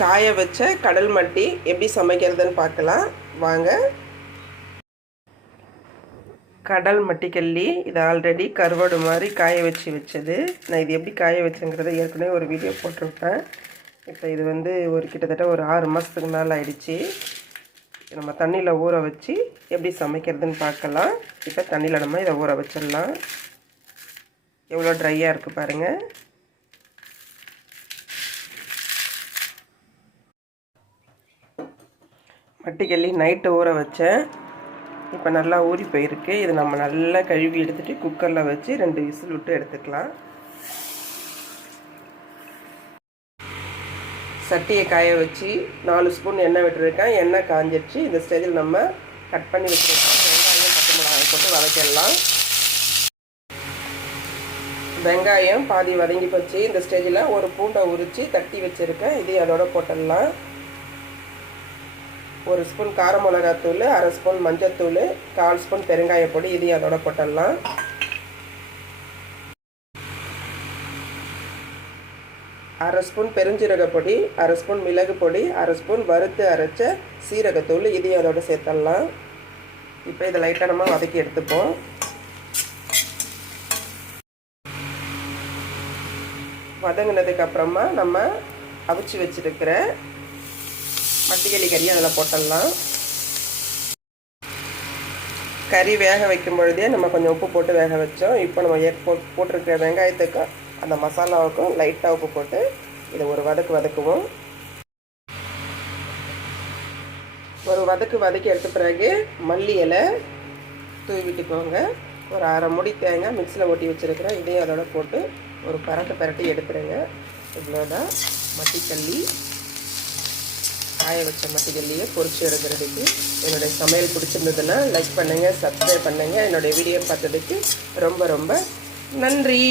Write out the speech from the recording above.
காய வச்ச கடல் மட்டி எப்படி சமைக்கிறதுன்னு பார்க்கலாம். வாங்க. கடல் மட்டிக்கல்லி இது ஆல்ரெடி கருவாடு மாதிரி காய வச்சு வச்சது. நான் இது எப்படி காய வச்சேங்கிறத ஏற்கனவே ஒரு வீடியோ போட்டிருப்பேன். இப்போ இது வந்து ஒரு கிட்டத்தட்ட ஒரு ஆறு மாதத்துக்கு மேலே ஆயிடுச்சு. நம்ம தண்ணியில் ஊற வச்சு எப்படி சமைக்கிறதுன்னு பார்க்கலாம். இப்போ தண்ணியில் நம்ம இதை ஊற வச்சிடலாம். எவ்வளோ ட்ரையாக இருக்குது பாருங்கள் வட்டிக்கல்லி நைட்டு ஊற வச்சேன். இப்போ நல்லா ஊறி போயிருக்கு. இது நம்ம நல்லா கழுவி எடுத்துகிட்டு குக்கரில் வச்சு ரெண்டு விசில் விட்டு எடுத்துக்கலாம். சட்டியை காய வச்சு நாலு ஸ்பூன் எண்ணெய் விட்டுருக்கேன். எண்ணெய் காஞ்சிடுச்சு இந்த ஸ்டேஜில் நம்ம கட் பண்ணி வச்சுருக்கோம் வெங்காயம் பச்சை மிளகாய் போட்டு வதக்கிடலாம். வெங்காயம் பாதி வதங்கி போச்சு. இந்த ஸ்டேஜில் ஒரு பூண்டை உரித்து தட்டி வச்சுருக்கேன். இதையும் அதோட போட்டுடலாம். ஒரு ஸ்பூன் கார மிளகாத்தூள் அரை ஸ்பூன் மஞ்சத்தூள் கால் ஸ்பூன் பெருங்காய பொடி இதையும் அதோட போட்டுடலாம் அரை ஸ்பூன் பெருஞ்சீரக பொடி அரை ஸ்பூன் மிளகு பொடி அரை ஸ்பூன் வறுத்து அரைச்ச சீரகத்தூள் இதையும் அதோட சேர்த்துடலாம். இப்போ இதை லைட்டாக நம்ம வதக்கி எடுத்துப்போம். வதங்கினதுக்கப்புறமா நம்ம அவிச்சு வச்சுருக்கிற மட்டிகளி கறி அதில் போட்டுடலாம் கறி வேக வைக்கும் பொழுதே நம்ம கொஞ்சம் உப்பு போட்டு வேக வச்சோம். இப்போ நம்ம ஏற் போ போட்டிருக்கிற வெங்காயத்துக்கும் அந்த மசாலாவுக்கும் லைட்டாக உப்பு போட்டு இதை ஒரு வதக்கு வதக்குவோம். ஒரு வதக்கு வதக்கி எடுத்த பிறகு மல்லி இலை தூவி விட்டுக்கோங்க ஒரு அரை முடி தேங்காய் மிக்சியில் ஒட்டி வச்சுருக்கிறேன் இதையும் அதோட போட்டு ஒரு பரட்டு பரட்டி எடுத்துருங்க. இவ்வளோதான். மட்டிக்கல்லி. காய வச்ச மட்டிகள்லேயே பொறிச்சு எடுக்கிறதுக்கு என்னுடைய சமையல் பிடிச்சிருந்ததுன்னா லைக் பண்ணுங்கள் சப்ஸ்கிரைப் பண்ணுங்கள் என்னுடைய வீடியோ பார்த்ததுக்கு ரொம்ப ரொம்ப நன்றி.